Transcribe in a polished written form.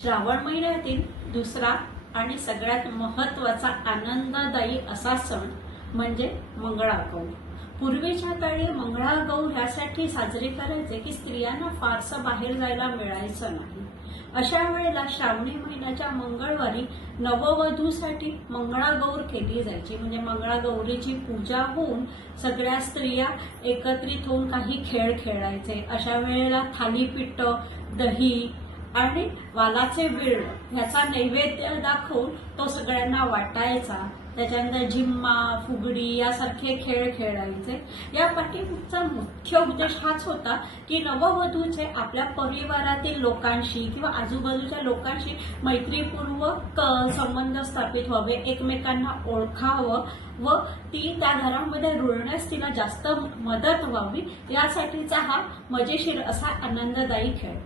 श्रावण महिन्यातील दुसरा आणि सगळ्यात महत्त्वाचा आनंददायी असा सण म्हणजे मंगळागौर। पूर्वीच्या काळी मंगळागौर ह्यासाठी साजरे करायचे की स्त्रियांना फारसं बाहेर जायला मिळायचं नाही। अशा वेळेला श्रावणी महिन्याच्या मंगळवारी नववधूसाठी मंगळागौर केली जायची। म्हणजे मंगळागौरीची पूजा होऊन सगळ्या स्त्रिया एकत्रित होऊन काही खेळ खेळायचे। अशा वेळेला थालीपीठ, दही आणि वालाचे बीळ ह्याचा नैवेद्य दाखवून तो सगळ्यांना वाटायचा। त्याच्यानंतर झिम्मा, फुगडी यासारखे खेळ खेळायचे। या पाठीमागचा मुख्य उद्देश हाच होता की नववधूचे आपल्या परिवारातील लोकांशी किंवा आजूबाजूच्या लोकांशी मैत्रीपूर्वक संबंध स्थापित व्हावे, एकमेकांना ओळखावं व ती त्या घरामध्ये रुळण्यास तिला जास्त मदत व्हावी, यासाठीचा हा मजेशीर असा आनंददायी खेळ।